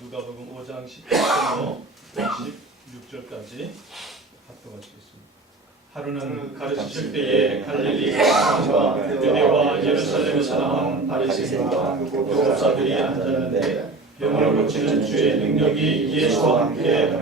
누가복음 5장 10절부터 16절까지 합독하시겠습니다. 하루는 가르치실 때에 갈릴리 가나와 유대와 예루살렘에서 나온 바리새인과 율법사들이 앉았는데 병을 고치는 주의 능력이 예수와 함께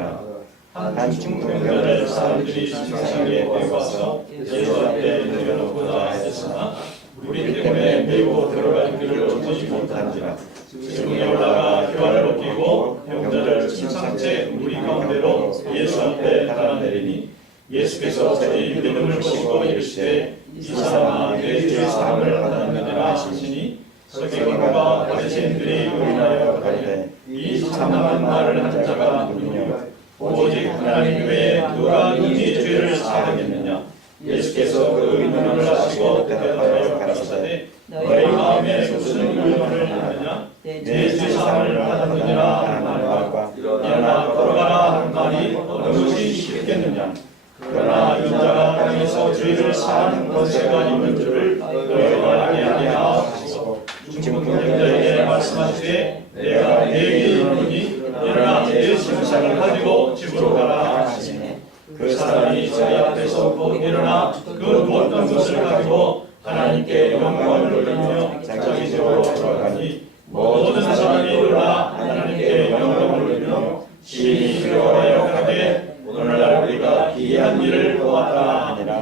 한 중풍병자를 사람들이 침상에 데려와서 예수 앞에 내려놓고자 했으나 우리 때문에 매우 들어갈 길을 얻지 못한지라. 지붕에 올라가 휘화를 벗기고 병자를 침상째 우리 가운데로 예수 앞에 달아내리니 예수께서 저희 믿음을 보시고 이르시되 이 사람아 내 죄 사함을 받았느니라 하시니 서기관과 바리새인들이 의인하여 가로되 이 참남한 말을 한 자가 누구냐 오직 하나님 외에 누가 능히 죄를 사하겠느냐. 예수께서 그 의논을 하시고 대답하여 가라사대 너희 마음에 무슨 의논을 하느냐. 내 죄 사함을 받았느니라 하는 말과 일어나 걸어가라 하는 말이 어느 것이 쉽겠느냐. 그러나 인자가 땅에서 죄를 사하는 권세가 있는 줄을 너희가 알게 하시고 중풍병자에게 말씀하시되 내가 네게 이르노니 일어나 내 침상을 가지고 집으로 가라 하시니 그 사람이 저희 앞에서 곧 일어나 그 모든 것을 가지고 하나님께 영광을 돌리며 자기 집으로 돌아가니 모든 사람이 일어나 하나님께 영광을 돌리며 심히 기뻐하여 가되 오늘날 우리가 기이한 일을 보았다 하니라.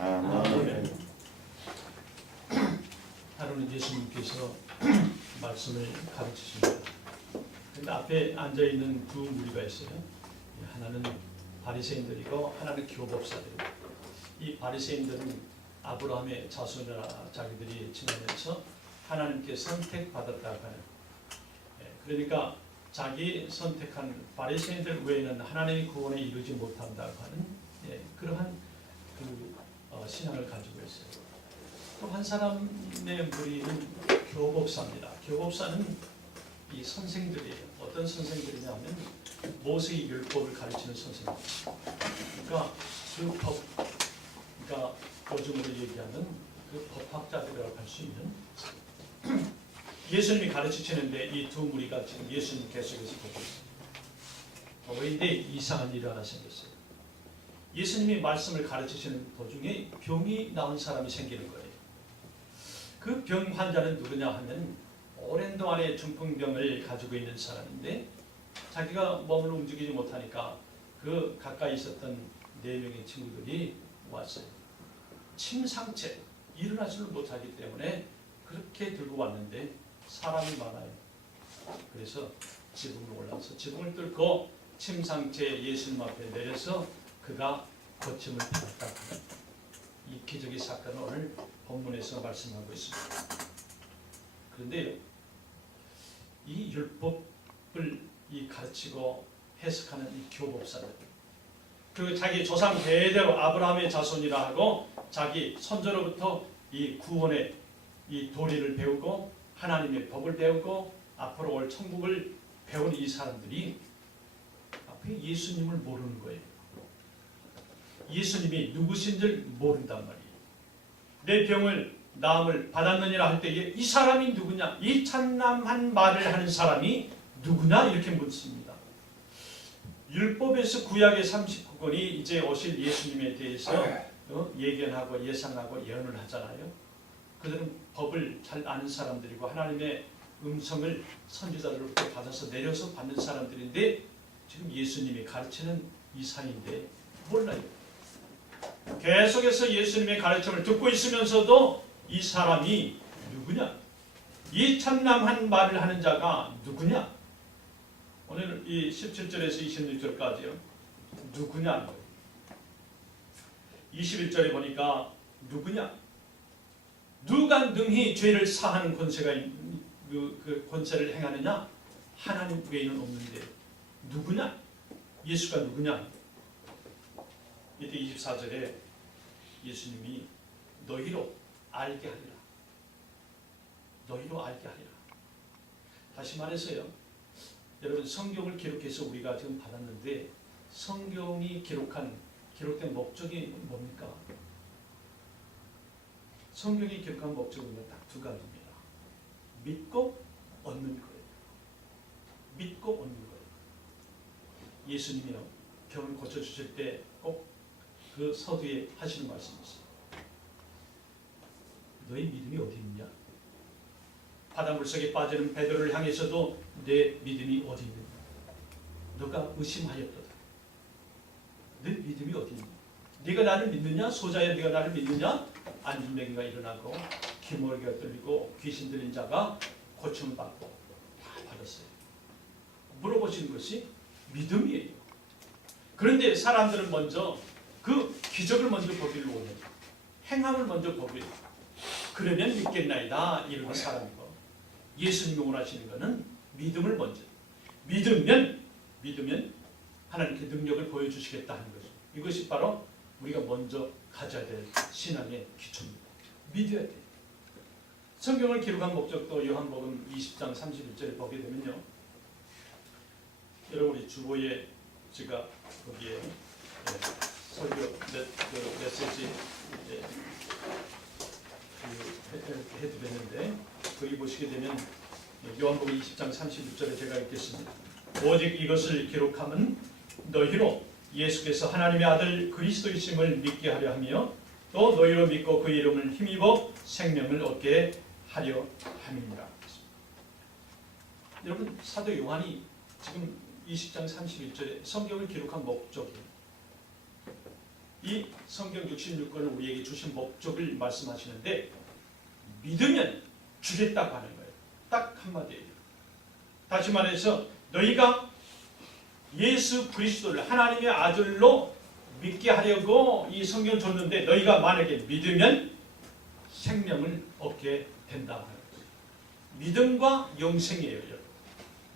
아멘. 하루는 예수님께서 말씀을 가르치십니다. 근데 앞에 앉아 있는 두 무리가 있어요. 하나는 바리새인들이고 하나는 교법사들이고. 이 바리새인들은 아브라함의 자손이라 자기들이 칭하면서 하나님께 선택받았다고 하는. 그러니까 자기 선택한 바리새인들 외에는 하나님의 구원에 이르지 못한다고 하는 그러한 신앙을 가지고 있어요. 또 한 사람의 무리는 교법사입니다. 교법사는 이 선생들이에요. 어떤 선생들이냐면 모세의 율법을 가르치는 선생들. 그러니까 그 법, 그러니까 요즘으로 얘기하는 그 법학자들이라고 할 수 있는 예수님이 가르치시는데 이 두 무리가 지금 예수님 계속해서 보고 있어요. 그런데 이상한 일이 하나 생겼어요. 예수님이 말씀을 가르치시는 도중에 병이 나온 사람이 생기는 거예요. 그 병 환자는 누구냐 하면 오랜 동안의 중풍병을 가지고 있는 사람인데 자기가 몸을 움직이지 못하니까 그 가까이 있었던 4명의 친구들이 왔어요. 침상채 일어나지를 못하기 때문에 그렇게 들고 왔는데 사람이 많아요. 그래서 지붕으로 올라와서 지붕을 뚫고 침상채 예수님 앞에 내려서 그가 고침을 받았다. 이 기적의 사건을 오늘 본문에서 말씀하고 있습니다. 그런데 이 율법을 가르치고 해석하는 이 교법사들, 그리고 자기 조상 대대로 아브라함의 자손이라 하고 자기 선조로부터 이 구원의 이 도리를 배우고 하나님의 법을 배우고 앞으로 올 천국을 배운 이 사람들이 앞에 예수님을 모르는 거예요. 예수님이 누구신 줄 모른단 말이에요. 내 병을 나음을 받았느니라 할 때에 이 사람이 누구냐? 이 참남한 말을 하는 사람이 누구냐? 이렇게 묻습니다. 율법에서 구약의 39권이 이제 오실 예수님에 대해서 예견하고 예상하고 예언을 하잖아요. 그들은 법을 잘 아는 사람들이고 하나님의 음성을 선지자들로부터 받아서 내려서 받는 사람들인데 지금 예수님이 가르치는 이상인데 몰라요. 계속해서 예수님의 가르침을 듣고 있으면서도 이 사람이 누구냐? 이 참남한 말을 하는 자가 누구냐? 오늘 이 17절에서 26절까지요. 누구냐? 21절에 보니까 누구냐? 누가 능히 죄를 사하는 권세가 그 권세를 행하느냐? 하나님 외에는 없는데 누구냐? 예수가 누구냐? 이때 24절에 예수님이 너희로 알게 하리라. 너희로 알게 하리라. 다시 말해서요. 여러분 성경을 기록해서 우리가 지금 받았는데 성경이 기록된 목적이 뭡니까? 성경이 기록한 목적은 딱 두 가지입니다. 믿고 얻는 거예요. 믿고 오는 거예요. 예수님이요 병을 고쳐주실 때 꼭 그 서두에 하시는 말씀이 있어요. 너의 믿음이 어디 있느냐? 바닷물 속에 빠지는 베드로를 향해서도 내 믿음이 어디 있느냐? 너가 의심하였도다. 내 믿음이 어디 있느냐? 네가 나를 믿느냐? 소자야 네가 나를 믿느냐? 안진뱅이가 일어나고 기머리가 뚫리고 귀신 들린 자가 고침을 받고 다 받았어요. 물어보시는 것이 믿음이에요. 그런데 사람들은 먼저 그 기적을 먼저 보기를 원해요. 행함을 먼저 보기를. 그러면 믿겠나이다 이러는 사람이고, 예수님이 원하시는 것은 믿음을 먼저. 믿으면 하나님께 능력을 보여주시겠다 하는 거죠. 이것이 바로 우리가 먼저 가져야 될 신앙의 기초입니다. 믿어야 돼요. 성경을 기록한 목적도 요한복음 20장 31절에 보게 되면요, 여러분 우리 주보에 제가 거기에 설교 메시지 해드렸는데, 거기 보시게 되면 요한복음 20장 36절에 제가 읽겠습니다. 오직 이것을 기록함은 너희로 예수께서 하나님의 아들 그리스도이심을 믿게 하려 하며 또 너희로 믿고 그 이름을 힘입어 생명을 얻게 하려 함이니라. 여러분 사도 요한이 지금 20장 31절에 성경을 기록한 목적이에요. 이 성경 66권을 우리에게 주신 목적을 말씀하시는데, 믿으면 주겠다고 하는 거예요. 딱 한마디예요. 다시 말해서 너희가 예수 그리스도를 하나님의 아들로 믿게 하려고 이 성경을 줬는데, 너희가 만약에 믿으면 생명을 얻게 된다고 하는 거예요. 믿음과 영생이에요. 여러분.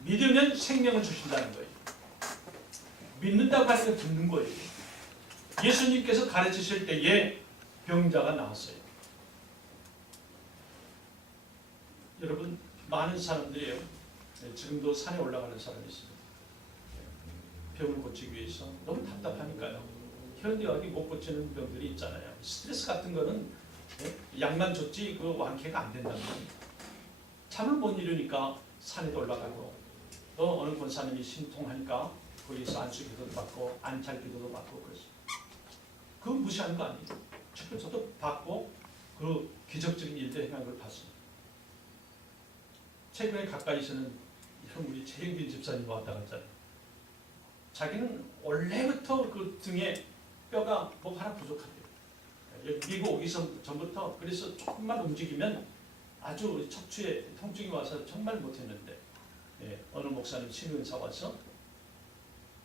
믿으면 생명을 주신다는 거예요. 믿는다고 하는 건 듣는 거예요. 예수님께서 가르치실 때에 병자가 나왔어요. 여러분 많은 사람들이에요. 지금도 산에 올라가는 사람이 있습니다. 병을 고치기 위해서 너무 답답하니까요. 현대의학이 못 고치는 병들이 있잖아요. 스트레스 같은 거는 약만 줬지 그 완쾌가 안 된다는 거예요. 잠을 못 이루니까 산에도 올라가고, 또 어느 권사님이 신통하니까 거기서 안수기도도 받고 안찰기도도 받고 그랬어요. 그거 무시하는 거 아니에요. 지금 저도 받고 그 기적적인 일들 행한 걸 봤습니다. 최근에 가까이서는 우리 최영빈 집사님 왔다 갔잖아요. 자기는 원래부터 그 등에 뼈가 뭐 하나 부족하대요. 미국 오기 전부터. 그래서 조금만 움직이면 아주 척추에 통증이 와서 정말 못했는데, 어느 목사님 신은사 와서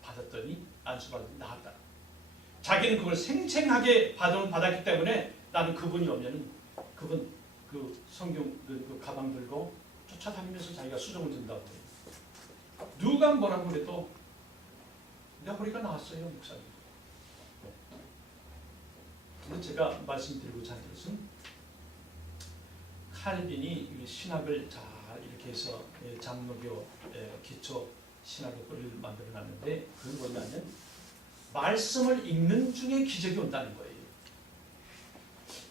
받았더니 안수받았더니 나았다. 자기는 그걸 생생하게 받았기 때문에 나는 그분이 오면은 그분 그 성경 그 가방 들고 쫓아다니면서 자기가 수정을 든다고 해요. 누가 뭐라고 그래도 내 허리가 나왔어요, 목사님. 근데 제가 말씀드리고자 하는 것은, 칼빈이 신학을 잘 이렇게 해서 장로교 기초 신학교를 만들어놨는데, 그건 뭐냐면 말씀을 읽는 중에 기적이 온다는 거예요.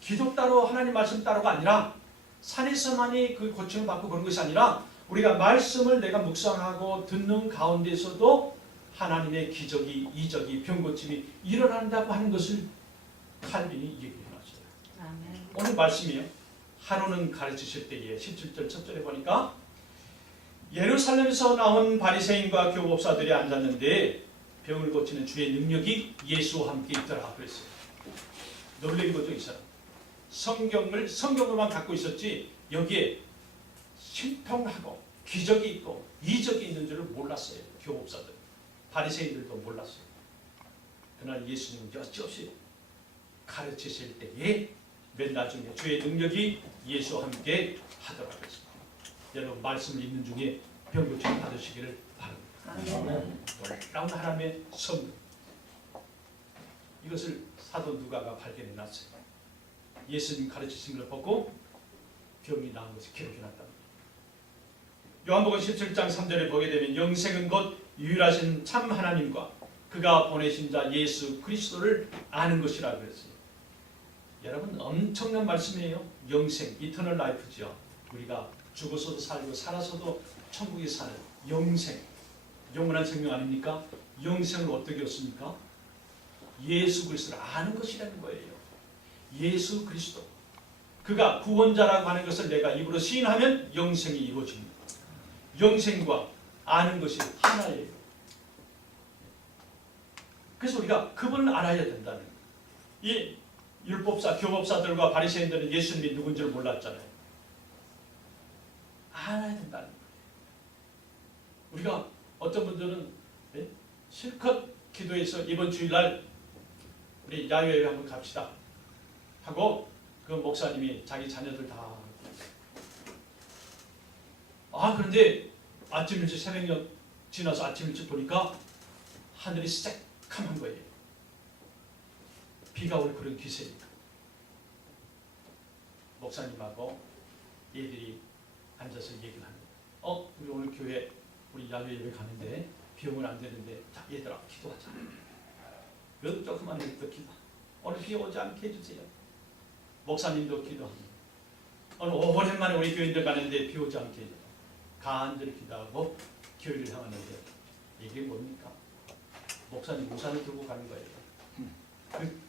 기도 따로 하나님 말씀 따로가 아니라, 산에서만이 그 고침을 받고 그런 것이 아니라, 우리가 말씀을 내가 묵상하고 듣는 가운데서도 하나님의 기적이, 이적이, 병고침이 일어난다고 하는 것을 칼빈이 얘기해 놨어요. 오늘 말씀이에요. 하루는 가르치실 때에 17절 첫 절에 보니까 예루살렘에서 나온 바리새인과 교법사들이 앉았는데 병을 고치는 주의 능력이 예수와 함께 있더라 그랬어요. 놀라는 거죠, 이 사람. 성경으로만 갖고 있었지 여기에 신통하고 기적이 있고 이적이 있는 줄을 몰랐어요. 교법사들, 바리새인들도 몰랐어요. 그러나 예수님은 여지없이 가르치실 때에 맨 나중에 주의 능력이 예수와 함께 하더라 그랬습니다. 여러분 말씀을 읽는 중에 병고침 받으시기를 바랍니다. 놀라운 하나님의 선물, 이것을 사도 누가가 발견해놨어요. 예수님 가르치신 걸 보고 병이 나은 것이 기록해놨다. 요한복음 17장 3절에 보게 되면 영생은 곧 유일하신 참 하나님과 그가 보내신 자 예수 그리스도를 아는 것이라 그랬어요. 여러분 엄청난 말씀이에요. 영생, 이터널 라이프죠. 우리가 죽어서도 살고 살아서도 천국에 사는 영생, 영원한 생명 아닙니까? 영생을 어떻게 얻습니까? 예수 그리스도를 아는 것이라는 거예요. 예수 그리스도. 그가 구원자라고 하는 것을 내가 입으로 시인하면 영생이 이루어집니다. 영생과 아는 것이 하나예요. 그래서 우리가 그분을 알아야 된다는 거예요. 이 율법사, 교법사들과 바리새인들은 예수님이 누군지를 몰랐잖아요. 알아야 된다는 거예요. 우리가 어떤 분들은 실컷 기도해서 이번 주일날 우리 야외에 한번 갑시다 하고 그 목사님이 자기 자녀들 다 그런데 아침 일찍 새벽녘 지나서 아침 일찍 보니까 하늘이 새까만 거예요. 비가 올 그런 기세입니다. 목사님하고 얘들이 앉아서 얘기를 합니다. 우리 오늘 교회 우리 야외 예배 가는데 비 오면 안 되는데 자 얘들아 기도하자. 너도 조금만 더 기도. 오늘 비 오지 않게 해주세요. 목사님도 기도합니다. 오늘 오랜만에 우리 교인들 가는데 비 오지 않게 해주세요. 간절히 기도하고 교회를 향하는데 이게 뭡니까? 목사님 우산을 들고 가는 거예요. 그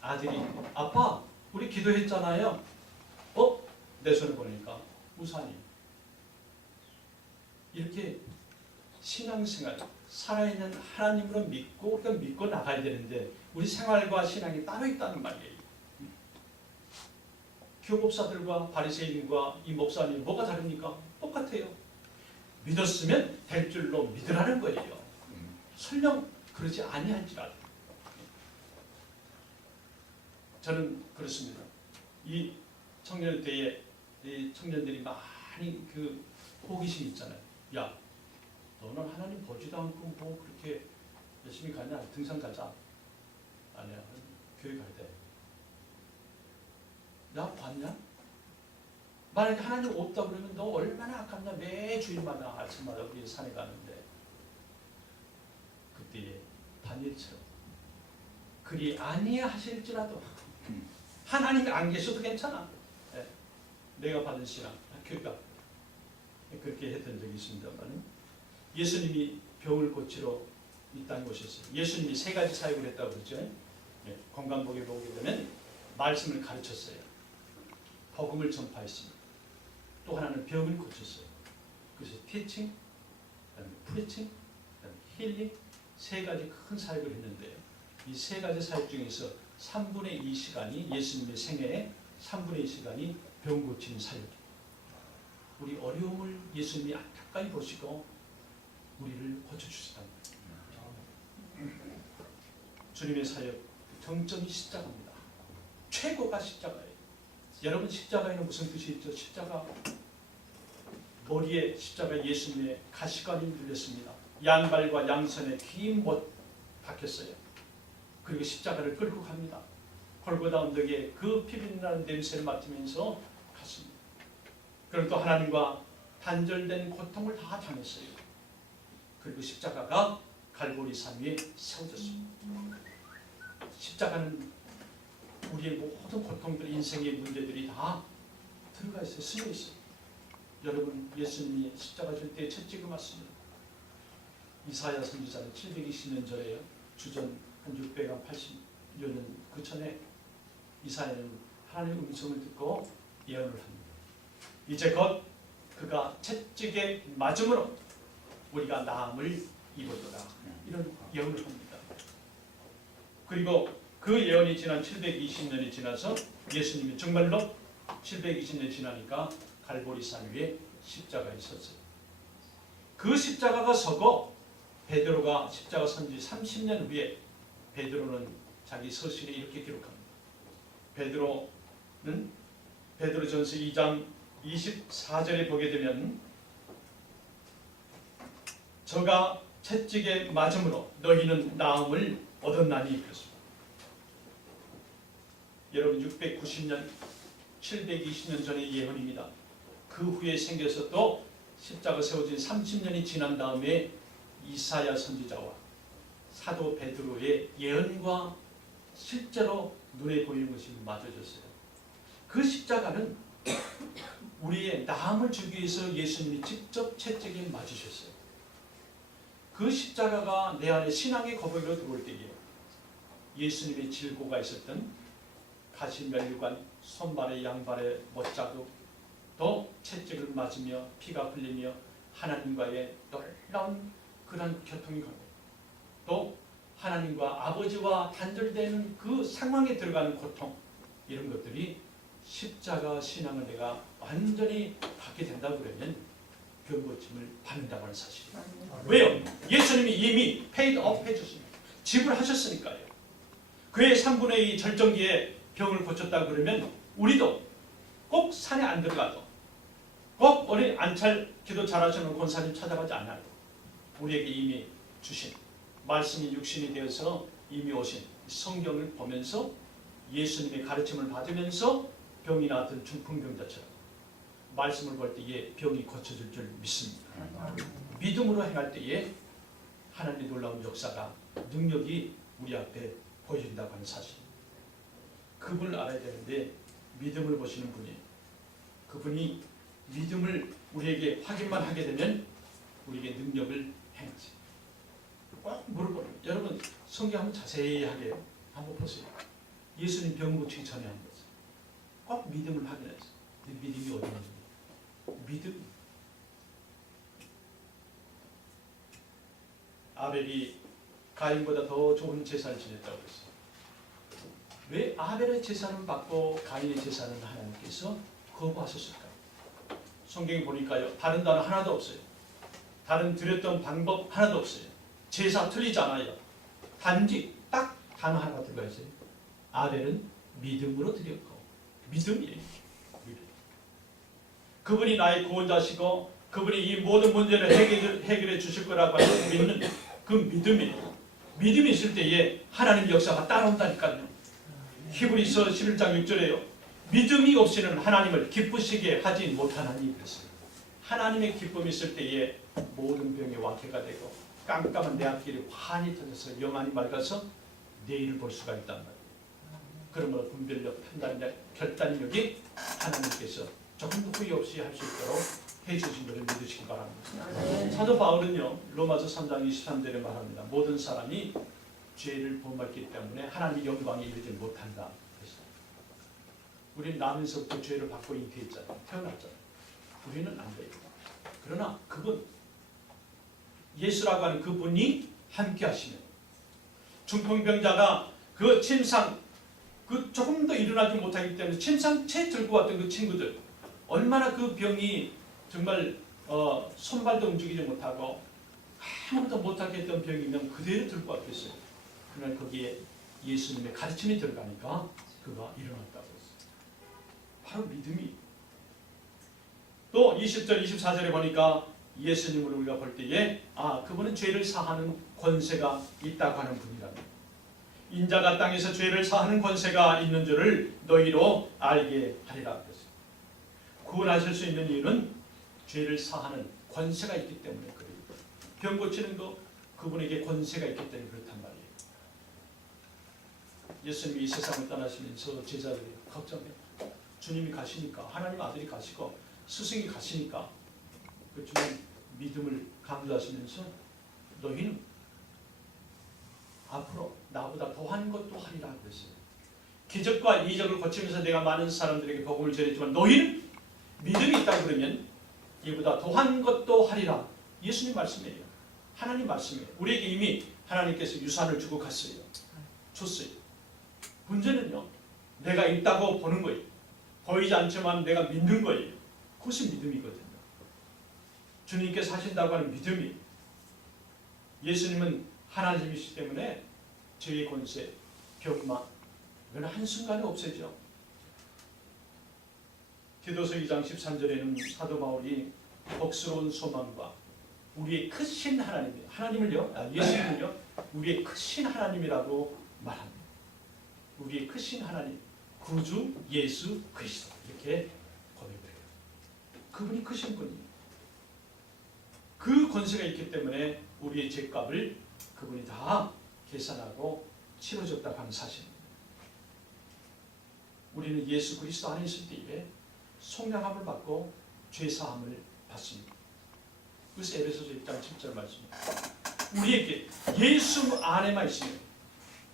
아들이 아빠 우리 기도했잖아요. 내 손을 보니까 우산이. 이렇게 신앙생활 살아있는 하나님으로 믿고 나가야 되는데 우리 생활과 신앙이 따로 있다는 말이에요. 교법사들과 바리새인과 이 목사님 뭐가 다릅니까? 똑같아요. 믿었으면 될 줄로 믿으라는 거예요. 설령 그러지 아니할지라도. 저는 그렇습니다. 이 청년 때에 이 청년들이 많이 그 호기심 있잖아요. 야, 너는 하나님 보지도 않고 뭐 그렇게 열심히 가냐? 등산 가자. 아니야, 교회 갈 때. 야, 봤냐? 만약에 하나님 없다 그러면 너 얼마나 아깝냐? 매 주일마다 아침마다 우리 산에 가는데 그때 다니엘처럼 그리 아니하실지라도 하나님이 안 계셔도 괜찮아. 네. 내가 받은 신앙, 그러니까 그렇게 했던 적이 있습니다만 예수님이 병을 고치러 이 땅에 오셨어요. 예수님이 세 가지 사역을 했다고 그러죠. 네. 건강복에 보게 되면 말씀을 가르쳤어요. 복음을 전파했습니다. 또 하나는 병을 고쳤어요. 그래서 티칭, 그다음에 프리칭, 그다음에 힐링 세 가지 큰 사역을 했는데요. 이 세 가지 사역 중에서 3분의 2 시간이 예수님의 생애에 3분의 2 시간이 병 고치는 사역입니다. 우리 어려움을 예수님이 가까이 보시고 우리를 고쳐주시다는 거예요. 주님의 사역 정점이 십자가입니다. 최고가 십자가예요. 여러분 십자가에는 무슨 뜻이 있죠? 십자가 머리에 십자가 예수님의 가시관이 눌렸습니다. 양발과 양손에 긴 못 박혔어요. 그리고 십자가를 끌고 갑니다. 골고다 언덕에 그 피비린내나는 냄새를 맡으면서 갔습니다. 그리고 또 하나님과 단절된 고통을 다 당했어요. 그리고 십자가가 갈보리 산 위에 세워졌습니다. 십자가는 우리의 모든 고통들, 인생의 문제들이 다 들어가 있어요. 쓰여 있어요. 여러분 예수님이 십자가 질 때 채찍을 맞습니다. 이사야 선지자는 720년 전에요. 주전 한 680여 년 그 전에 이사야는 하나님의 음성을 듣고 예언을 합니다. 이제 곧 그가 채찍에 맞음으로 우리가 나음을 입었도다. 이런 예언을 합니다. 그리고 그 예언이 지난 720년이 지나서 예수님이 정말로 720년 지나니까 갈보리산 위에 십자가에 섰어요. 그 십자가가 서고 베드로가 십자가 선 지 30년 후에 베드로는 자기 서신에 이렇게 기록합니다. 베드로는 베드로전서 2장 24절에 보게 되면 저가 채찍에 맞음으로 너희는 나음을 얻었나니 그랬습니다. 여러분 690년 720년 전의 예언입니다. 그 후에 생겨서 또 십자가 세워진 30년이 지난 다음에 이사야 선지자와 사도 베드로의 예언과 실제로 눈에 보이는 것이 맞아졌어요. 그 십자가는 우리의 나음을 주기 위해서 예수님이 직접 채찍에 맞으셨어요. 그 십자가가 내 안에 신앙의 거북이로 들어올 때에 예수님의 질고가 있었던 가시 면류관, 손발에 양발에 못자국, 또 채찍을 맞으며 피가 흘리며 하나님과의 놀라운 그런 교통이 걸고, 또 하나님과 아버지와 단절되는 그 상황에 들어가는 고통, 이런 것들이 십자가 신앙을 내가 완전히 갖게 된다고 그러면 병고침을 받는다고 하는 사실이에요. 왜요? 예수님이 이미 페이드업 해줬습니다. 지불하셨으니까요. 그의 3분의 2 절정기에 병을 고쳤다고 그러면 우리도 꼭 산에 안 들어가도, 꼭 우리 안찰 기도 잘하시는 권사님 찾아가지 않아도 우리에게 이미 주신 말씀이 육신이 되어서 이미 오신 성경을 보면서 예수님의 가르침을 받으면서 병이 나았던 중풍병자처럼 말씀을 볼 때에 병이 고쳐질 줄 믿습니다. 믿음으로 행할 때에 하나님의 놀라운 역사가, 능력이 우리 앞에 보여진다고 하는 사실, 그분을 알아야 되는데, 믿음을 보시는 분이, 그분이 믿음을 우리에게 확인만 하게 되면 우리에게 능력을 행하지. 꼭 물어보는, 여러분 성경 한번 자세히 하게 한번 보세요. 예수님 병 고치기 전에 한 거죠. 꼭 믿음을 확인했어요. 믿음이 어디 있는지. 믿음. 아벨이 가인보다 더 좋은 제사를 지냈다고 했어요. 왜 아벨의 제사는 받고 가인의 제사는 하나님께서 거부하셨을까요? 성경에 보니까요, 다른 단어 하나도 없어요. 다른 드렸던 방법 하나도 없어요. 제사 틀리지 않아요. 단지 딱 단어 하나가 들어가 있어요. 아벨은 믿음으로 드렸고, 믿음이에요. 믿음. 그분이 나의 구원자시고 그분이 이 모든 문제를 해결해 주실 거라고 믿는 그 믿음이에요. 믿음이 있을 때에 하나님의 역사가 따라온다니까요. 히브리서 11장 6절에요. 믿음이 없이는 하나님을 기쁘시게 하지 못하나니 그랬어요. 하나님의 기쁨이 있을 때에 모든 병이 완쾌가 되고 깜깜한 내 앞길이 환히 터져서 영안이 맑아서 내일을 볼 수가 있단 말이에요. 그러므로 분별력, 판단력, 결단력이 하나님께서 조금 더 후회 없이 할 수 있도록 해주신 것을 믿으시기 바랍니다. 사도 바울은요, 로마서 3장 23절에 말합니다. 모든 사람이 죄를 범했기 때문에 하나님의 영광에 이르지 못한다. 우리는 나면서부터 죄를 받고 잉태했잖아요. 태어났잖아요. 우리는 안 돼요. 그러나 그분, 예수라고 하는 그분이 함께 하시면, 중풍병자가 그 침상, 그 조금 더 일어나지 못하기 때문에 침상채 들고 왔던 그 친구들, 얼마나 그 병이 정말 손발도 움직이지 못하고 아무것도 못하게 했던 병이면 그대로 들고 왔겠어요. 그러나 거기에 예수님의 가르침이 들어가니까 그가 일어났다고 했어요. 바로 믿음이. 또 20절 24절에 보니까 예수님을 우리가 볼 때에 그분은 죄를 사하는 권세가 있다고 하는 분이랍니다. 인자가 땅에서 죄를 사하는 권세가 있는 줄을 너희로 알게 하리라 그랬어요. 구원하실 수 있는 이유는 죄를 사하는 권세가 있기 때문에 그래요. 병 고치는 거 그분에게 권세가 있기 때문에 그렇단 말이에요. 예수님이 이 세상을 떠나시면서 제자들이 걱정해요. 주님이 가시니까, 하나님 아들이 가시고 스승이 가시니까, 그렇지만 믿음을 강조하시면서 너희는 앞으로 나보다 더한 것도 하리라 그랬어요. 기적과 이적을 거치면서 내가 많은 사람들에게 복음을 전했지만 너희는 믿음이 있다 그러면 이보다 더한 것도 하리라. 예수님 말씀이에요. 하나님 말씀이에요. 우리에게 이미 하나님께서 유산을 주고 갔어요. 줬어요. 문제는요, 내가 있다고 보는 거예요. 보이지 않지만 내가 믿는 거예요. 그것이 믿음이거든요. 주님께서 하신다고 하는 믿음이. 예수님은 하나님이시기 때문에 죄의 권세, 병마, 이건 한순간에 없애죠. 디도서 2장 13절에는 사도 바울이 복스러운 소망과 우리의 크신 하나님, 예수님을요, 우리의 크신 하나님이라고 말합니다. 우리의 크신 하나님, 구주 예수 그리스도, 이렇게 고백을 해요. 그분이 크신 분이에요. 그 권세가 있기 때문에 우리의 죄값을 그분이 다 계산하고 치러줬다고 하는 사실입니다. 우리는 예수 그리스도 안에 있을 때에 속량함을 받고 죄사함을 받습니다. 그래서 에베소서 1장 7절 말씀입니다. 우리에게 예수 안에만 있으면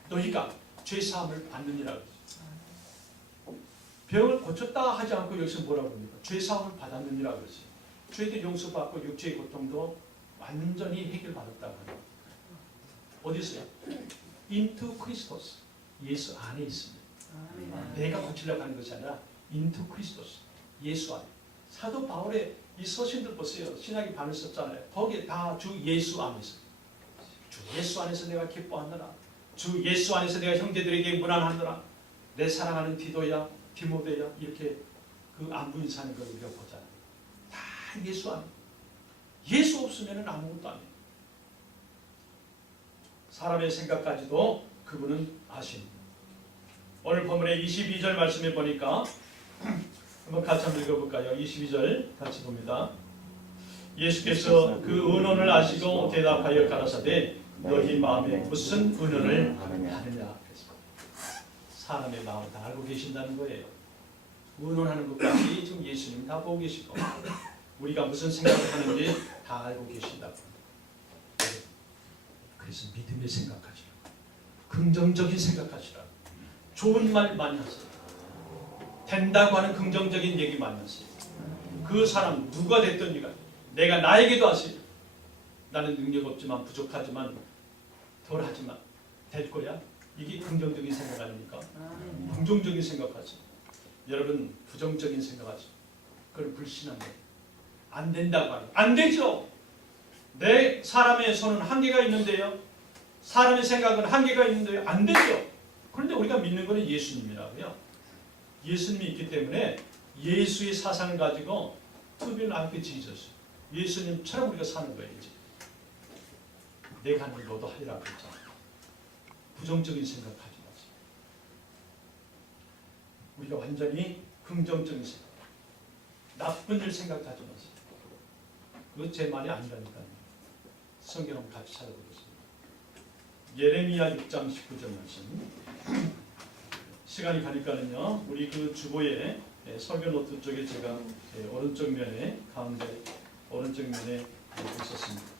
너희가 죄사함을 받느니라. 병을 고쳤다 하지 않고 여기서 뭐라고 합니까? 죄사함을 받았느니라 그러지. 죄들 용서받고 육체의 고통도 완전히 해결받았다고 합니다. 어디서요? into Christos. 예수 안에 있습니다. 내가 고치려고 하는 것이 아니라 into Christos. 예수 안에. 사도 바울의 이 서신들 보세요. 신학이 반을 썼잖아요. 거기에 다 주 예수 안에 있어요. 주 예수 안에서 내가 기뻐하느라. 주 예수 안에서 내가 형제들에게 무난하느라. 내 사랑하는 디도야, 디모데야 이렇게 그 안부 인사하는 걸 우리가 보잖아요. 다 예수 안에. 예수 없으면 아무것도 안 해요. 사람의 생각까지도 그분은 아십니다. 오늘 본문의 22절 말씀에 보니까 한번 같이 한번 읽어볼까요? 22절 같이 봅니다. 예수께서 그 의논을 아시고 대답하여 가라사대 너희 마음에 무슨 의논을 하느냐. 사람의 마음을 다 알고 계신다는 거예요. 의논하는 것까지 지금 예수님 다 보고 계시고 우리가 무슨 생각을 하는지 다 알고 계신다고. 그래서 믿음의 생각하시라. 긍정적인 생각하시라. 좋은 말 많이 하세요. 된다고 하는 긍정적인 얘기 많이 하세요. 그 사람 누가 됐든 내가 나에게도 하세요. 나는 능력 없지만 부족하지만 덜하지만 될 거야. 이게 긍정적인 생각 아닙니까? 긍정적인 생각하지. 여러분 부정적인 생각하지. 그건 불신합니다. 안 된다고 하는. 안 되죠. 내 사람의 손은 한계가 있는데요. 사람의 생각은 한계가 있는데요. 안 되죠. 그런데 우리가 믿는 것은 예수님이라고요. 예수님이 있기 때문에 예수의 사상을 가지고 to be like Jesus. 예수님처럼 우리가 사는 거예요. 이제. 내가 하는 걸 너도 하리라고 했잖아요. 부정적인 생각하지 마세요. 우리가 완전히 긍정적인 생각. 나쁜 일 생각하지 마세요. 그거 제 말이 아니라니까요. 성경 한번 같이 찾아보겠습니다. 예레미야 6장 19절 말씀. 시간이 가니까는요. 우리 그 주보에 설교 노트 쪽에 제가 오른쪽 면에 가운데 오른쪽 면에 있었습니다.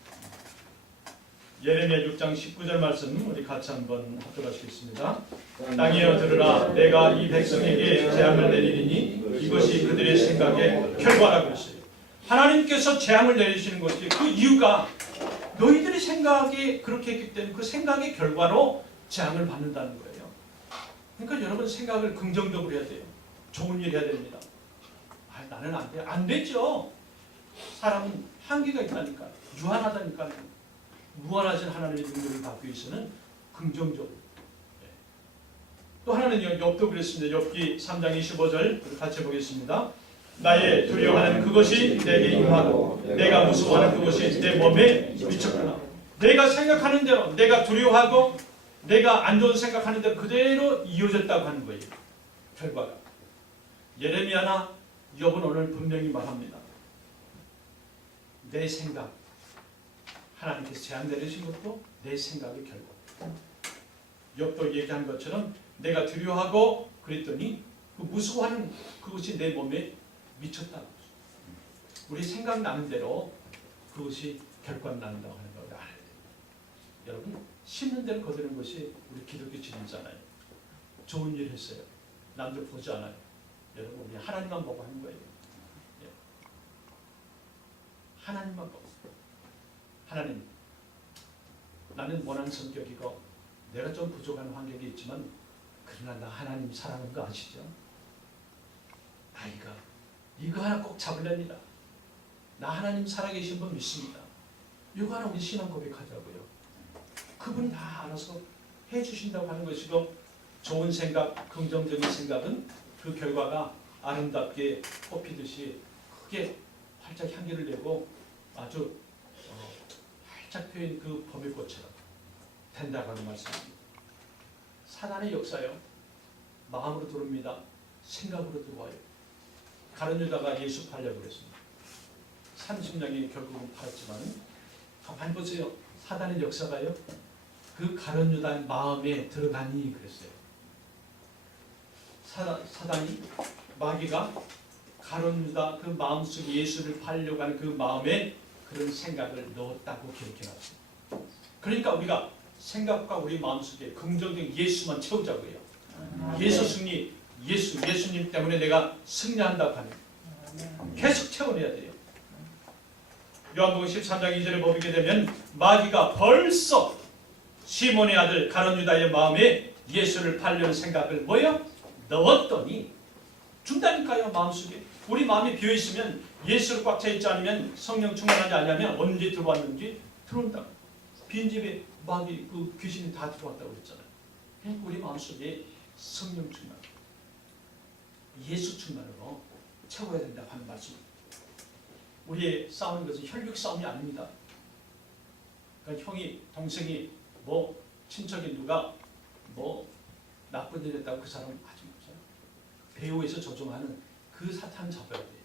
예레미야 6장 19절 말씀 우리 같이 한번 합독하시겠습니다. 땅이여 들으라. 내가 이 백성에게 재앙을 내리니 이것이 그들의 생각의 결과라고 했어요. 하나님께서 재앙을 내리시는 것이 그 이유가 너희들의 생각이 그렇게 했기 때문에 그 생각의 결과로 재앙을 받는다는 거예요. 그러니까 여러분 생각을 긍정적으로 해야 돼요. 좋은 일 해야 됩니다. 나는 안 돼. 안 되죠. 사람은 한계가 있다니까. 유한하다니까. 무한하신 하나님의 능력을 받기 위해서는 긍정적으로. 또 하나는요. 욥도 그랬습니다. 욥기 3장 25절 같이 보겠습니다. 나의 두려워하는 그것이 내게 임하고 내가 무서워하는 그것이 내 몸에 미쳤구나. 내가 생각하는 대로 내가 두려워하고 내가 안 좋은 생각하는 대로 그대로 이어졌다고 하는 거예요. 결과가. 예레미야나 욥은 오늘 분명히 말합니다. 내 생각. 하나님께서 재앙 내리신 것도 내 생각의 결과. 욥도 얘기한 것처럼 내가 두려워하고 그랬더니 그 무서워하는 그것이 내 몸에 미쳤다고. 우리 생각나는 대로 그것이 결과를 낳는다고 하는 걸 알아야 돼요. 여러분 심는 대로 거두는 것이 우리 기독교 진리잖아요. 좋은 일 했어요. 남들 보지 않아요. 여러분 우리 하나님만 보고 하는 거예요. 하나님만 보고. 하나님 나는 모난 성격이고 내가 좀 부족한 환경이 있지만 그러나 나 하나님 사랑하는 거 아시죠? 이거 하나 꼭 잡으렵니다. 나 하나님 살아계신 분 믿습니다. 이거 하나 우리 신앙 고백하자고요. 그분이 다 알아서 해주신다고 하는 것이고 좋은 생각, 긍정적인 생각은 그 결과가 아름답게 꽃피듯이 크게 활짝 향기를 내고 아주 활짝 펴인 그 범일꽃처럼 된다고 하는 말씀입니다. 사단의 역사요. 마음으로 들어옵니다. 생각으로 들어와요. 가룟 유다가 예수 팔려고 그랬습니다. 30명이 결국은 팔았지만 가만히 보세요. 사단의 역사가요. 그 가룟 유다의 마음에 들어가니 그랬어요. 사단이 마귀가 가룟 유다 그 마음속에 예수를 팔려고 하는 그 마음에 그런 생각을 넣었다고 기록해놨습니다. 그러니까 우리가 생각과 우리 마음속에 긍정적인 예수만 채우자고요. 예수 승리, 예수님 때문에 내가 승리한다고 하는 계속 채워내야 돼요. 요한복음 13장 2절에 보게 되면 마귀가 벌써 시몬의 아들 가룟 유다의 마음에 예수를 팔려는 생각을 뭐요? 넣었더니 준다니까요. 마음속에 우리 마음이 비어있으면 예수를 꽉 차 있지 않으면 성령 충만하지 않으면 언제 들어왔는지 들어온다. 빈집에 마귀 그 귀신이 다 들어왔다고 그랬잖아요. 그러니까 우리 마음속에 성령 충만, 예수 충만으로 채워야 된다고 하는 말씀입니다. 우리의 싸우는 것은 혈육 싸움이 아닙니다. 그러니까 형이, 동생이, 뭐 친척이 누가 뭐 나쁜 일 했다고 그 사람 하지 마세요. 배후에서 조종하는 그 사탄 잡아야 돼요.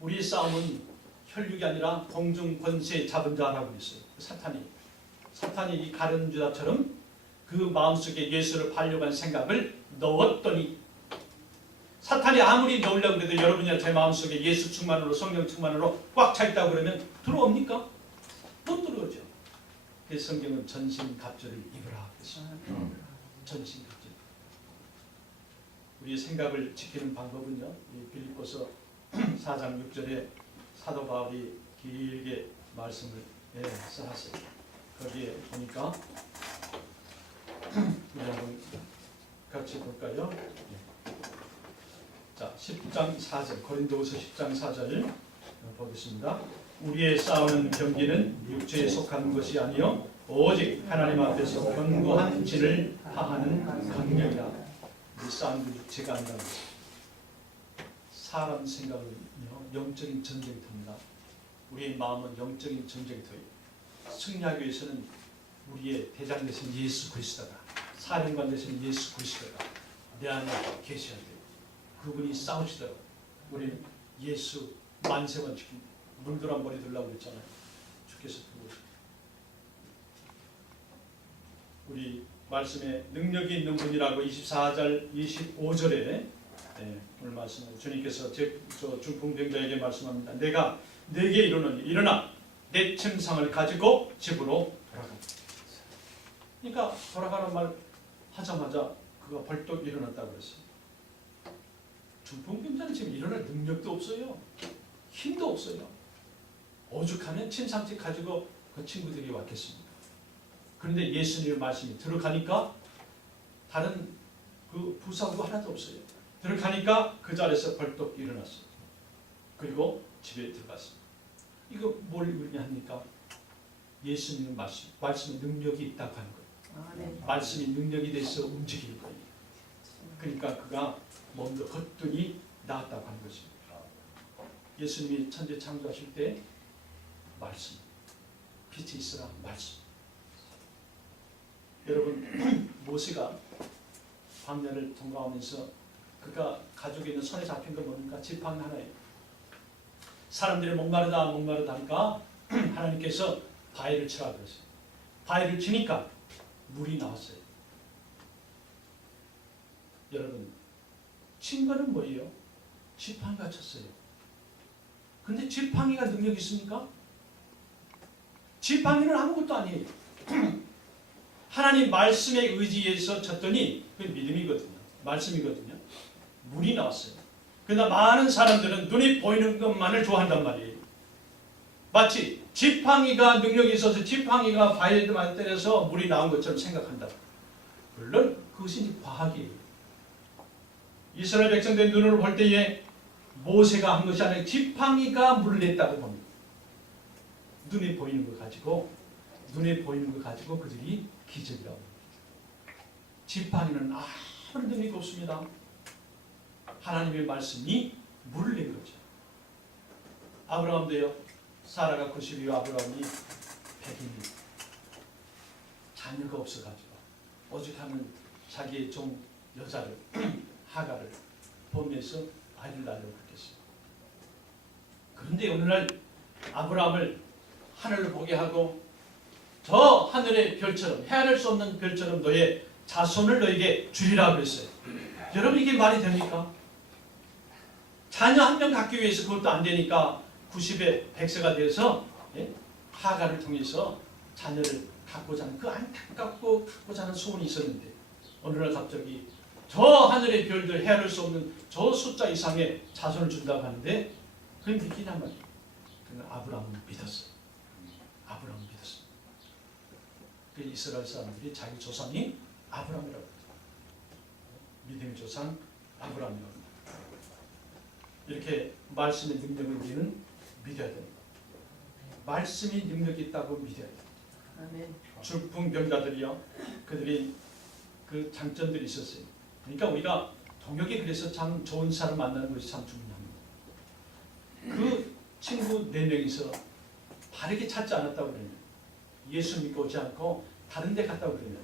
우리의 싸움은 혈육이 아니라 공중 권세 잡은 자라고 했어요. 그 사탄이 이 가룟 유다처럼 그 마음속에 예수를 팔려고 한 생각을 넣었더니, 사탄이 아무리 넣으려고 해도 여러분이나 제 마음속에 예수 충만으로 성령 충만으로 꽉 차 있다고 그러면 들어옵니까? 못 들어오죠. 그래서 성경은 전신갑주를 입으라 그랬어요. 전신갑주. 우리의 생각을 지키는 방법은요, 이 빌립보서 4장 6절에 사도 바울이 길게 말씀을 써놨어요. 거기에 보니까 우리 한번 같이 볼까요? 자, 10장 4절, 고린도후서 10장 4절 보겠습니다. 우리의 싸우는 경기는 육체에 속한 것이 아니요 오직 하나님 앞에서 견고한 진을 파하는 강력이라. 이 싸움도 육체가 아니라는 것입니다. 사람 생각은요 영적인 전쟁터입니다. 우리의 마음은 영적인 전쟁터예요. 승리하기 위해서는 우리의 대장 되신 예수 그리스도가, 사령관 되신 예수 그리스도가 내 안에 계셔야 돼요. 그분이 싸우시더라고요. 우리는 예수 만세만 지킵니다. 물들한 머리 들라고 그랬잖아요. 주께서 그거 우리 말씀에 능력이 있는 분이라고 24절 25절에 오늘 말씀을 주님께서 저 중풍병자에게 말씀합니다. 내가 네게 이르노니 일어나 내 침상을 가지고 집으로 돌아간다. 그러니까 돌아가는 말 하자마자 그가 벌떡 일어났다고 그랬어요. 중풍병자는 지금 일어날 능력도 없어요. 힘도 없어요. 오죽하면 침상집 가지고 그 친구들이 왔겠습니까? 그런데 예수님의 말씀이 들어가니까 다른 그 부사구 하나도 없어요. 들어가니까 그 자리에서 벌떡 일어났어요. 그리고 집에 들어갔습니다. 이거 뭘 의미합니까? 예수님의 말씀에 능력이 있다고 하는 거예요. 말씀이 능력이 돼서 움직일 거예요. 그러니까 그가 먼저 걷더니 나았다고 하는 것입니다. 예수님이 천지 창조하실 때 말씀, 빛이 있으라 말씀. 여러분, 모세가 광야를 통과하면서 그가 가지고 있는 손에 잡힌 거 뭡니까? 지팡이 하나예요. 사람들이 목마르다 하니까 하나님께서 바위를 치라고 그랬어요. 바위를 치니까 물이 나왔어요. 여러분, 친 거는 뭐예요? 지팡이가 쳤어요. 근데 지팡이가 능력이 있습니까? 지팡이는 아무것도 아니에요. 하나님 말씀에 의지해서 쳤더니 그게 믿음이거든요. 말씀이거든요. 물이 나왔어요. 그러나 많은 사람들은 눈에 보이는 것만을 좋아한단 말이에요. 마치 지팡이가 능력이 있어서 지팡이가 바위를 많이 때려서 물이 나온 것처럼 생각한다. 물론 그것이 과학이에요. 이스라엘 백성들의 눈으로 볼 때에 모세가 한 것이 아니라 지팡이가 물을 냈다고 봅니다. 눈에 보이는 것 가지고 그들이 기적이라고 합니다. 지팡이는 아무런 능력이 없습니다. 하나님의 말씀이 물을 낸 거죠. 아브라함도요. 사라가 90이고 아브라함이 100입니다. 자녀가 없어가지고 오죽하면 자기의 종 여자를 하가를 보면서 아이를 낳으려고 했겠어요. 그런데 오늘날 아브라함을 하늘을 보게 하고 저 하늘의 별처럼 헤아릴 수 없는 별처럼 너의 자손을 너에게 주리라 그랬어요. 여러분 이게 말이 됩니까? 자녀 한 명 갖기 위해서 그것도 안 되니까 90에 100세가 되어서 하가를 통해서 자녀를 갖고자 하는 그 안타깝고 갖고자 하는 소원이 있었는데 어느 날 갑자기 저 하늘의 별들 헤아릴 수 없는 저 숫자 이상의 자손을 준다고 하는데 그건 믿기냐 말이야. 그는 아브라함을 믿었어. 아브라함을 믿었어. 그 이스라엘 사람들이 자기 조상이 아브라함이라고 했죠. 믿음의 조상 아브라함이라고 합니다. 이렇게 말씀의 능력을 우리는 믿어야 됩니다. 말씀이 능력이 있다고 믿어야 돼요. 아멘. 중풍병자들이요, 그들이 그 장점들이 있었어요. 그러니까 우리가 동역이 그래서 참 좋은 사람 만나는 것이 참 중요합니다. 그 친구 4명이서 바르게 찾지 않았다고 그러면, 예수 믿고 오지 않고 다른 데 갔다고 그러면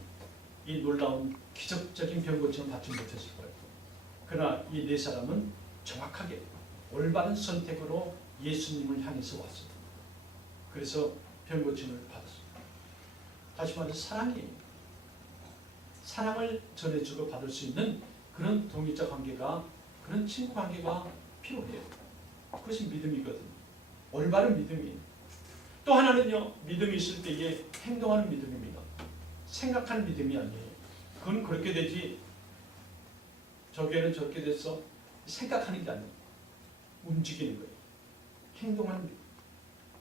이 놀라운 기적적인 병 고침을 받지 못했을 거예요. 그러나 이 4사람은 정확하게 올바른 선택으로 예수님을 향해서 왔어요. 그래서 병 고침을 받았어요. 다시 말해서 사랑이에요. 사랑을 전해주고 받을 수 있는 그런 동의자 관계가, 그런 친구 관계가 필요해요. 그것이 믿음이거든요. 올바른 믿음이에요. 또 하나는요, 믿음이 있을 때에 행동하는 믿음입니다. 생각하는 믿음이 아니에요. 그건 그렇게 되지, 저게는 저렇게 돼서 생각하는 게 아니에요. 움직이는 거예요. 행동하는 믿음.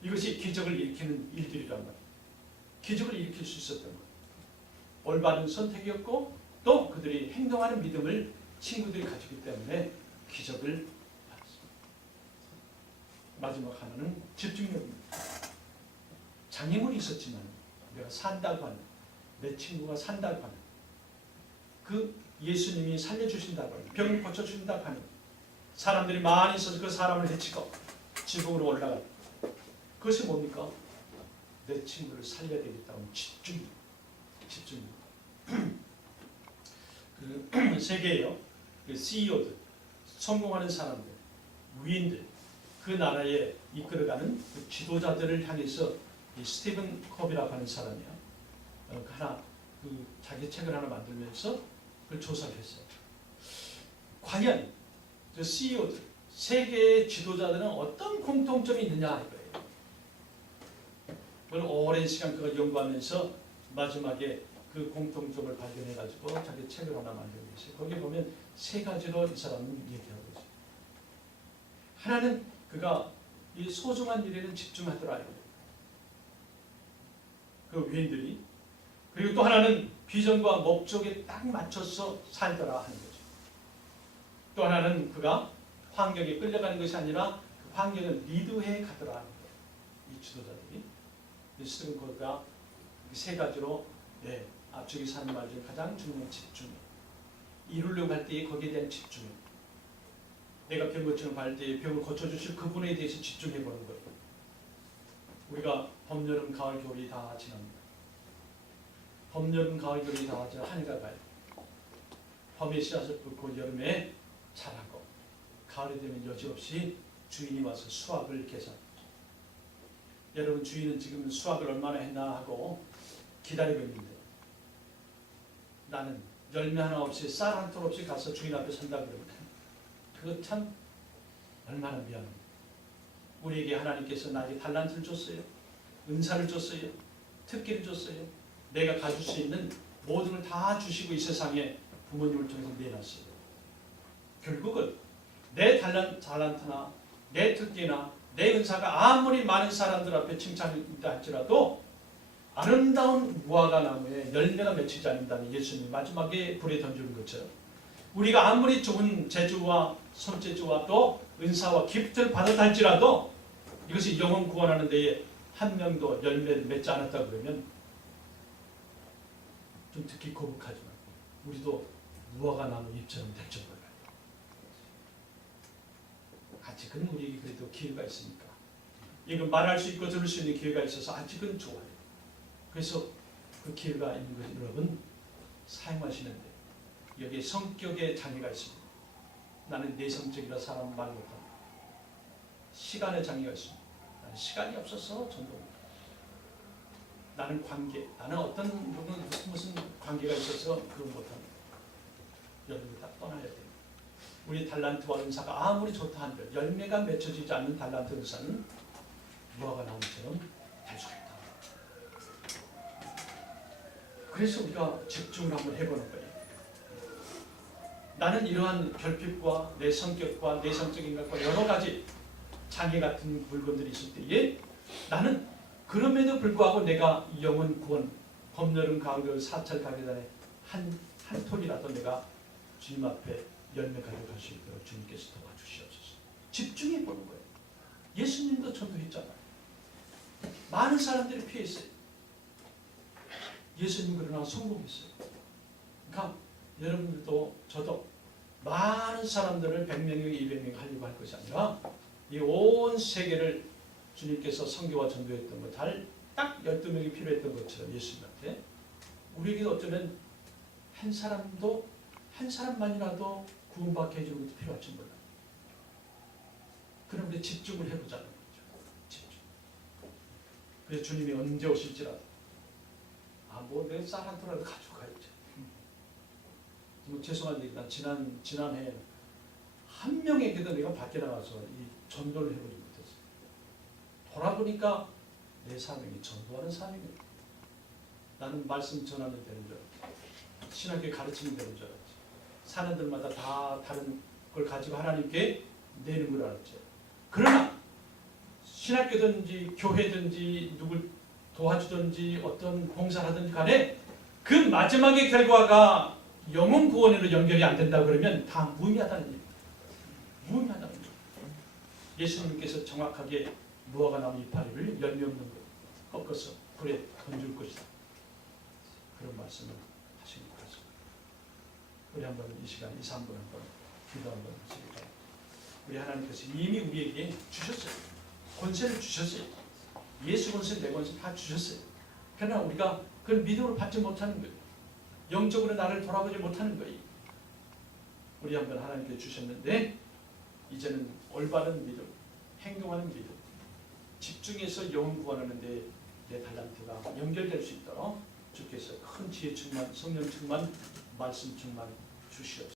이것이 기적을 일으키는 일들이란 말이에요. 기적을 일으킬 수 있었던 거예요. 올바른 선택이었고 또 그들이 행동하는 믿음을 친구들이 가지기 때문에 기적을 받았습니다. 마지막 하나는 집중력입니다. 장애물이 있었지만 내가 산다고 하는, 내 친구가 산다고 하는, 그 예수님이 살려주신다고 하는, 병을 고쳐주신다고 하는, 사람들이 많이 있어서 그 사람을 해치고 지붕으로 올라가, 그것이 뭡니까? 내 친구를 살려야 되겠다는 집중입니다. 그 세계에요, 그 CEO들, 성공하는 사람들, 위인들, 그 나라에 이끌어가는 그 지도자들을 향해서 이 스티븐 컵이라고 하는 사람이야. 하나 그 자기 책을 하나 만들면서 그걸 조사를 했어요. 과연 그 CEO들, 세계의 지도자들은 어떤 공통점이 있느냐 이거예요. 그걸 오랜 시간 그걸 연구하면서 마지막에 그 공통점을 발견해가지고 자기 책을 하나 만들고 있어요. 거기 보면 3가지로 이 사람은 얘기하고 있어요. 하나는 그가 이 소중한 일에는 집중하더라. 그 위인들이. 그리고 또 하나는 비전과 목적에 딱 맞춰서 살더라 하는 거죠. 또 하나는 그가 환경에 끌려가는 것이 아니라 그 환경을 리드해 가더라 하는 거예요. 이 지도자들이. 이 스티븐 코비가 3가지로 앞쪽에 사는 말 중에 가장 중요한 집중이에요. 이루려고 할 때에 거기에 대한 집중이에요. 내가 병 고침을 받을 때에 병을 고쳐주실 그분에 대해서 집중해보는 거예요. 우리가 봄, 여름, 가을, 겨울이 다 지납니다. 봄, 여름, 가을, 겨울이 다 지나 한 해가 가요. 봄에 씨앗을 붓고 여름에 자라고, 가을이 되면 여지없이 주인이 와서 수확을 계산합니다. 여러분, 주인은 지금 수확을 얼마나 했나 하고 기다리고 있는데, 나는 열매 하나 없이 쌀 한 톨 없이 가서 주인 앞에 선다 그러면 그거 참 얼마나 미안합니다. 우리에게 하나님께서 나에게 달란트를 줬어요. 은사를 줬어요. 특기를 줬어요. 내가 가질 수 있는 모든 걸 다 주시고 이 세상에 부모님을 통해서 내놨어요. 결국은 내 달란트나 내 특기나 내 은사가 아무리 많은 사람들 앞에 칭찬이다 할지라도 아름다운 무화과 나무에 열매가 맺히지 않는다는 예수님이 마지막에 불에 던지는 것처럼, 우리가 아무리 좋은 재주와 손재주와 또 은사와 기프트를 받았다 할지라도 이것이 영혼 구원하는 데에 한 명도 열매를 맺지 않았다 그러면 좀 특히 거북하지만 우리도 무화과 나무 잎처럼 될 줄 몰라요. 아직은 우리에게 그래도 기회가 있으니까, 이거 말할 수 있고 들을 수 있는 기회가 있어서 아직은 좋아요. 그래서 그 기회가 있는 것을 여러분 사용하시는데, 여기에 성격의 장애가 있습니다. 나는 내성적이라 사람 말 못합니다. 시간의 장애가 있습니다. 나는 시간이 없어서 전도 못합니다. 나는 관계, 나는 어떤 부분 무슨 관계가 있어서 그런 못합니다. 여러분 다 떠나야 돼요. 우리 달란트와 은사가 아무리 좋다 한들 열매가 맺혀지지 않는 달란트 은사는 무화과 나무처럼 될 수가 있다. 그래서 우리가 집중을 한번 해보는 거예요. 나는 이러한 결핍과 내 성격과 내 성적인 것과 여러 가지 장애 같은 물건들이 있을 때에 나는 그럼에도 불구하고 내가 영혼 구원, 범여름 가을 사찰 가기 전에 한 톨이라도 내가 주님 앞에 열매 가져갈 수 있도록 주님께서 도와주시옵소서. 집중해 보는 거예요. 예수님도 전도했잖아요. 많은 사람들이 피했어요. 예수님 그러나 성공했어요. 그러니까 여러분들도 저도 많은 사람들을 100명이고 200명 하려고 할 것이 아니라 이 온 세계를 주님께서 선교와 전도했던 것, 딱 12명이 필요했던 것처럼 예수님한테 우리에게 어쩌면 한 사람만이라도 구원받게 해주는 것도 필요할지 몰라요. 그럼 우리 집중을 해보자는 거죠. 집중. 그래서 주님이 언제 오실지라도 내 쌀 한 톨이라도 가지고 가야죠. 좀 죄송한 얘기다. 지난해 한 명에게도 내가 밖에 나가서 이 전도를 해보지 못했어요. 돌아보니까 내 사명이 전도하는 사명이에요. 나는 말씀 전하면 되는 줄 알았지. 신학교 가르치면 되는 줄 알았지. 사람들마다 다 다른 걸 가지고 하나님께 내는 걸 알았지. 그러나 신학교든지 교회든지 누굴 도와주든지 어떤 봉사를 하든지 간에 그 마지막의 결과가 영혼 구원으로 연결이 안 된다 그러면 다 무의미하다는 얘기입니다. 무의미하다는 얘기입니다. 예수님께서 정확하게 무화과 나무 이파리를 열매 없는 것 꺾어서 불에 던질 것이다. 그런 말씀을 하신 것 같습니다. 우리 한번 이 시간 2, 3분 한번 기도 한번 하시겠습니다. 우리 하나님께서 이미 우리에게 주셨어요. 권세를 주셨어요. 예수 권세, 내 권세 다 주셨어요. 그러나 우리가 그걸 믿음으로 받지 못하는 거예요. 영적으로 나를 돌아보지 못하는 거예요. 우리 한번 하나님께 주셨는데 이제는 올바른 믿음, 행동하는 믿음, 집중해서 영혼 구원하는데 내 달란트가 연결될 수 있도록 주께서 큰 지혜 충만, 성령 충만, 말씀 충만 주시옵소서.